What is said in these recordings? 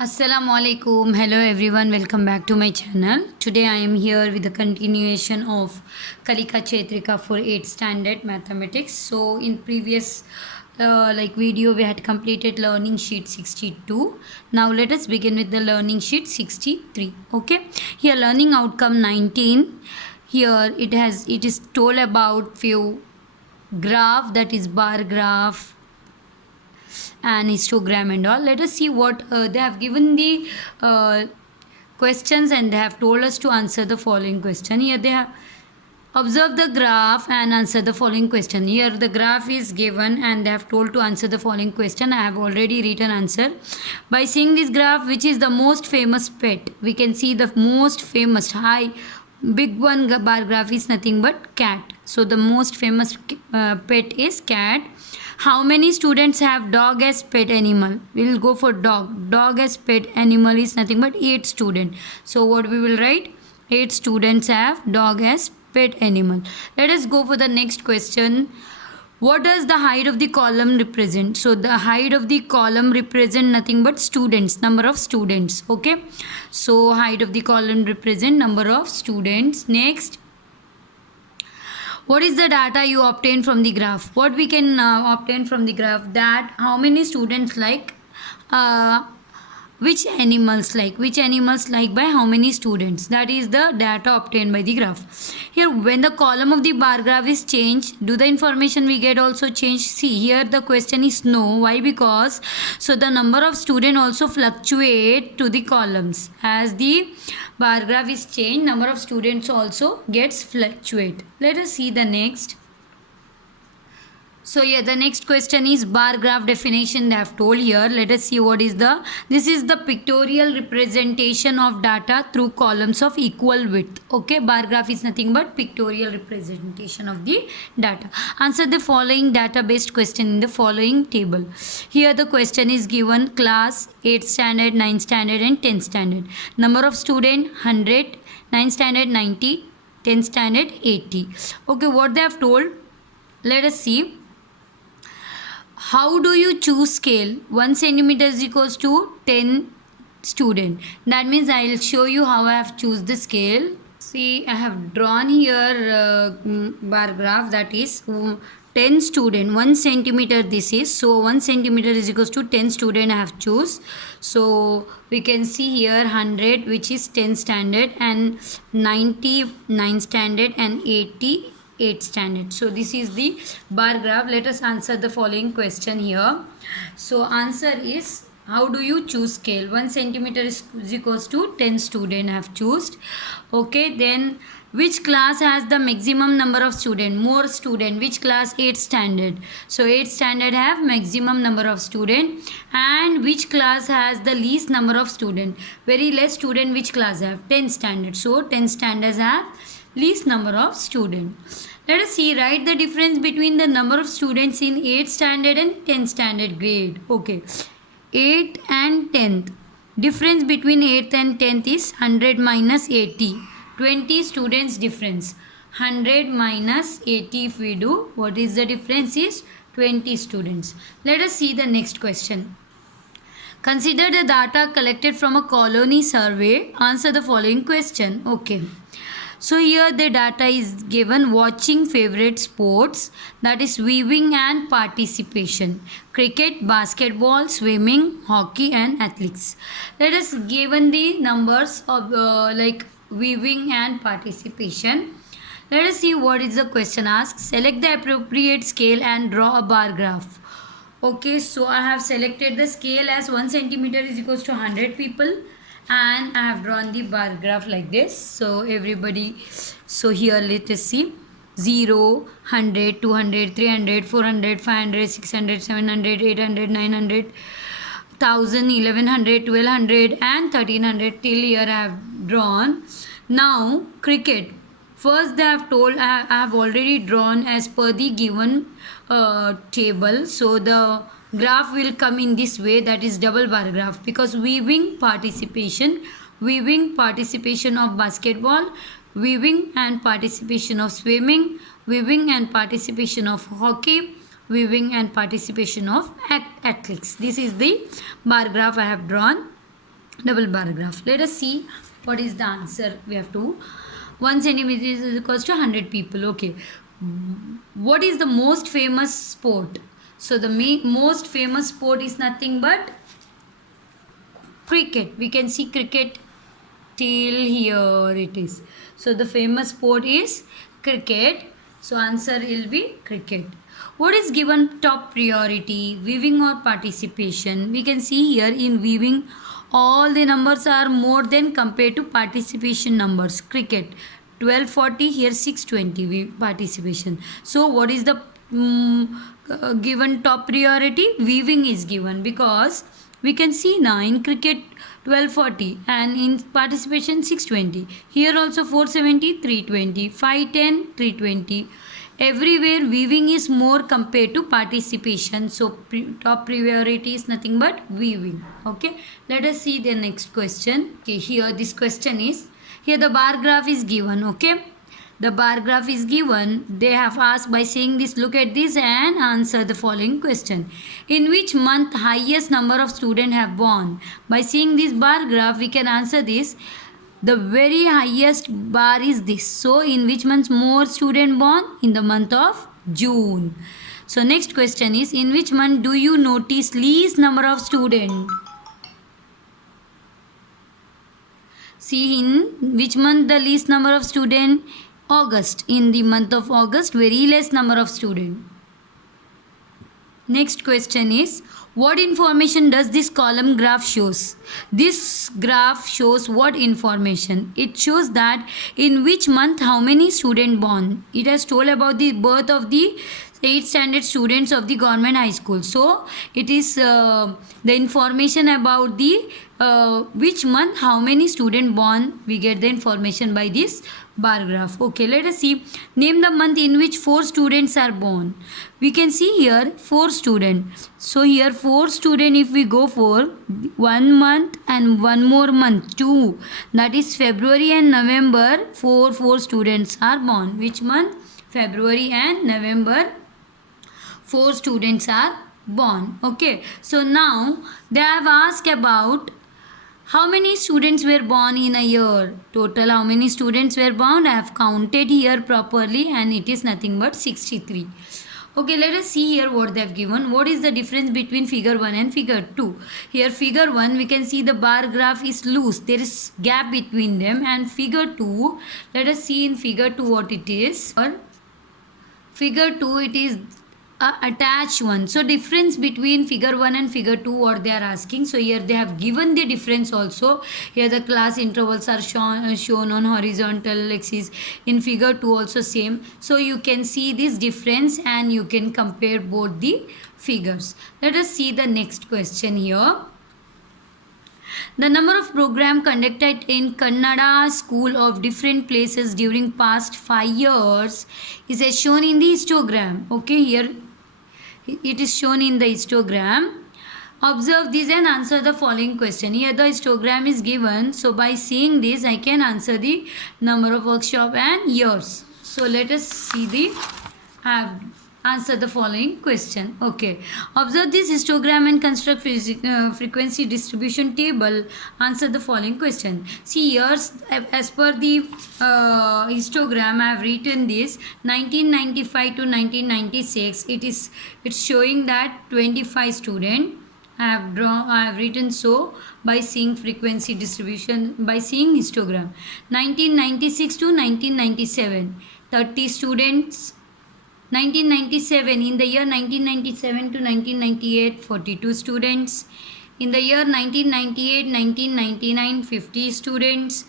Assalamualaikum. Hello everyone. Welcome back to my channel. Today I am here with the continuation of KALIKA CHETHARIKE for 8th standard mathematics. So in previous video we had completed learning sheet 62. Now let us begin with the learning sheet 63. Okay. Here learning outcome 19. Here it is told about few graph, that is bar graph and histogram and all. Let us see what they have given the questions, and they have told us to answer the following question. Here they have observe the graph and answer the following question. Here the graph is given and they have told to answer the following question. I have already written answer. By seeing this graph, which is the most famous pet, we can see the most famous high big one bar graph is nothing but cat. So the most famous pet is cat. How many students have dog as pet animal? We will go for dog. Dog as pet animal is nothing but 8 students. So what we will write? 8 students have dog as pet animal. Let us go for the next question. What does the height of the column represent? So the height of the column represent nothing but students, number of students. Okay. So height of the column represent number of students. Next. What is the data you obtain from the graph? What we can obtain from the graph? That how many students like which animals like by how many students. That is the data obtained by the graph. Here when the column of the bar graph is changed, do the information we get also change? See here the question is no. Why? Because so the number of students also fluctuate to the columns. As the bar graph is changed, number of students also gets fluctuate. Let us see the next. So here the next question is bar graph definition they have told here. Let us see what is the. This is the pictorial representation of data through columns of equal width. Okay, bar graph is nothing but pictorial representation of the data. Answer the following data based question in the following table. Here the question is given class 8th standard, 9th standard and 10th standard. Number of student 100, 9th standard 90, 10th standard 80. Okay, what they have told? Let us see. How do you choose scale? 1 centimeter is equals to 10 student. That means I will show you how I have choose the scale. See, I have drawn here bar graph, that is 10 student, 1 centimeter this is. So 1 centimeter is equals to 10 student I have choose. So we can see here 100 which is 10 standard and 90 9 standard and 80 8th standard. So this is the bar graph. Let us answer the following question here. So answer is how do you choose scale? 1 centimeter is equals to 10 student I have chosen. Okay, then which class has the maximum number of student? More student. Which class? 8th standard. So 8th standard have maximum number of student. And which class has the least number of student? Very less student. Which class have? 10th standard. So 10th standards have least number of student. Let us see, write the difference between the number of students in 8th standard and 10th standard grade. Okay, 8th and 10th. Difference between 8th and 10th is 100 minus 80. 20 students difference. 100 minus 80 if we do, what is the difference is 20 students. Let us see the next question. Consider the data collected from a colony survey. Answer the following question. Okay. So here the data is given watching favorite sports, that is weaving and participation. Cricket, basketball, swimming, hockey and athletics. Let us given the numbers of weaving and participation. Let us see what is the question asked. Select the appropriate scale and draw a bar graph. Okay, so I have selected the scale as 1 centimeter is equals to 100 people. And I have drawn the bar graph like this. So everybody, so here let us see 0, 100, 200, 300, 400, 500, 600, 700, 800, 900, 1000, 1100, 1200 and 1300 till here I have drawn. Now cricket. First they have told I have already drawn as per the given table. So the graph will come in this way, that is double bar graph, because weaving participation of basketball, weaving and participation of swimming, weaving and participation of hockey, weaving and participation of athletics. This is the bar graph I have drawn. double bar graph. Let us see what is the answer. We have to 1 centimeter is equals to 100 people. Okay, what is the most famous sport? So the most famous sport is nothing but cricket. We can see cricket till here it is. So the famous sport is cricket. So answer will be cricket. What is given top priority, weaving or participation? We can see here in weaving all the numbers are more than compared to participation numbers. Cricket 1240, here 620 participation. So what is the given top priority? Weaving is given, because we can see now in cricket 1240 and in participation 620. Here also 470, 320, 510, 320. Everywhere weaving is more compared to participation. So top priority is nothing but weaving. Okay, let us see the next question. Okay, here this question is, here the bar graph is given. Okay, the bar graph is given. They have asked by saying this, look at this and answer the following question. In which month highest number of students have born? By seeing this bar graph we can answer this. The very highest bar is this. So in which month more students born? In the month of June. So next question is, in which month do you notice least number of students? See, in which month the least number of students? August. In the month of August, very less number of students. Next question is, what information does this column graph shows? This graph shows what information? It shows that in which month how many students born. It has told about the birth of the 8th standard students of the government high school. So it is the information about the which month how many students born. We get the information by this bar graph. Okay, let us see. Name the month in which 4 students are born. We can see here 4 students. So here 4 students, if we go for 1 month and 1 more month 2, that is February and November, 4 students are born. Which month? February and November, 4 students are born. Okay, so now they have asked about how many students were born in a year. Total how many students were born? I have counted here properly and it is nothing but 63. Okay, let us see here what they have given. What is the difference between figure 1 and figure 2? Here figure 1 we can see the bar graph is loose. There is gap between them, and figure 2, let us see in figure 2 what it is. Figure 2, it is attached one. So difference between figure 1 and figure 2 what they are asking. So here they have given the difference also. Here the class intervals are shown on horizontal axis. In figure 2 also same. So you can see this difference and you can compare both the figures. Let us see the next question here. The number of program conducted in Kannada school of different places during past 5 years is as shown in the histogram. Okay, here it is shown in the histogram. Observe this and answer the following question. Here the histogram is given. So by seeing this I can answer the number of workshop and years. So let us see the answer the following question. Okay, observe this histogram and construct frequency distribution table. Answer the following question. See here, as per the histogram I have written this 1995 to 1996. It's showing that 25 students. I have written so by seeing frequency distribution, by seeing histogram. 1996 to 1997, 30 students. 1997, in the year 1997 to 1998, 42 students. In the year 1998-1999, 50 students.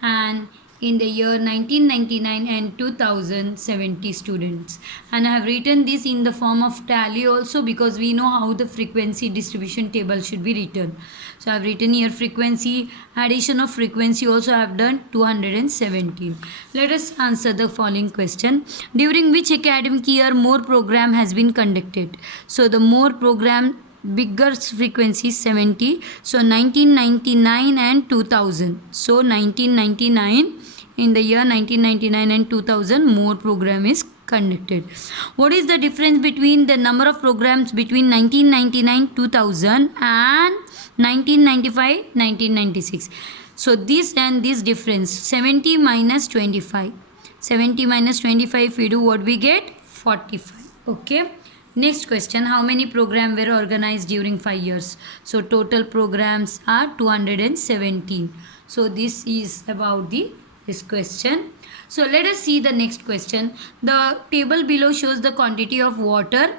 And in the year 1999 and 2000, 70 students. And I have written this in the form of tally also, because we know how the frequency distribution table should be written. So I have written here frequency, addition of frequency also I have done 217. Let us answer the following question. During which academic year more program has been conducted? So the more program, bigger frequency 70. So 1999 and 2000. So 1999, in the year 1999 and 2000 more program is conducted. What is the difference between the number of programs between 1999 2000 and 1995, 1996. So this and this difference, 70 minus 25. 70 minus 25, if we do, what we get? 45. Okay. Next question, how many programs were organized during 5 years? So total programs are 217. So this is about this question. So let us see the next question. The table below shows the quantity of water,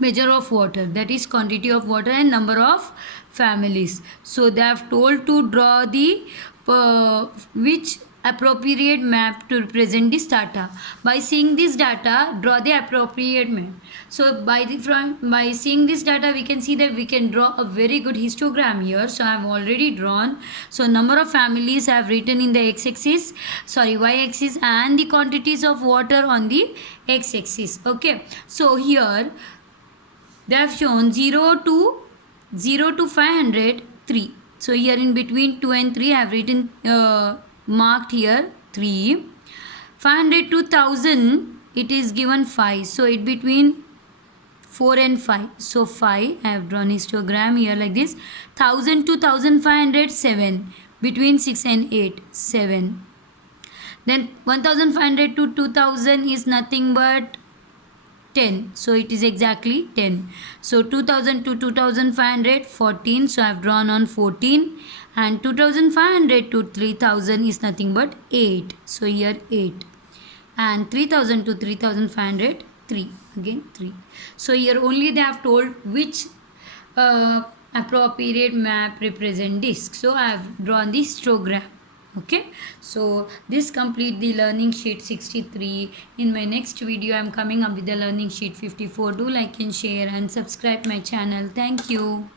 measure of water, that is quantity of water and number of families. So they have told to draw the which appropriate map to represent this data. By seeing this data, draw the appropriate map. So by seeing this data, we can see that we can draw a very good histogram here. So I have already drawn. So number of families I have written in the x-axis, sorry, y-axis, and the quantities of water on the x-axis. Okay. So here they have shown 0 to 500, 3. So here in between 2 and 3 I have written marked here 3. 500 to 1000 it is given 5. So it between 4 and 5. So 5 I have drawn histogram here like this. 1000 to 1500, 7. Between 6 and 8, 7. Then 1500 to 2000 is nothing but 10. So it is exactly 10. So 2000 to 2500, 14. So I have drawn on 14. And 2500 to 3000 is nothing but 8. So here 8. And 3000 to 3500, 3. Again 3. So here only they have told which appropriate map represent disk. So I have drawn the histogram. Okay, so this complete the learning sheet 63. In my next video I am coming up with the learning sheet 54. Do like and share and subscribe my channel. Thank you.